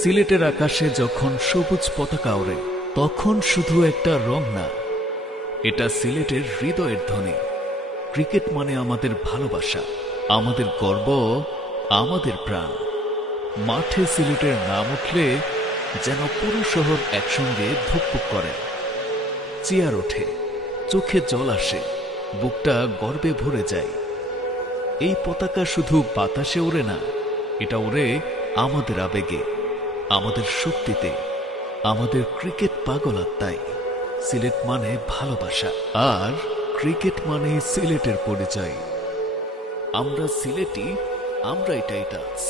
সিলেটের আকাশে যখন সবুজ পতাকা ওড়ে তখন শুধু একটা রং না, এটা সিলেটের হৃদয়ের ধ্বনি। ক্রিকেট মানে আমাদের ভালোবাসা, আমাদের গর্ব, আমাদের প্রাণ। মাঠে সিলেটের নাম উঠলে যেন পুরো শহর একসঙ্গে ধুকপুক করে। চেয়ার ওঠে, চোখে জল আসে, বুকটা গর্বে ভরে যায়। এই পতাকা শুধু বাতাসে ওড়ে না, এটা ওড়ে আমাদের আবেগে, আমাদের শক্তিতে, আমাদের ক্রিকেট পাগল আত্মায়। সিলেট মানে ভালোবাসা, আর ক্রিকেট মানে সিলেটের পরিচয়। আমরা সিলেটি, আমরাই টাইটান্স।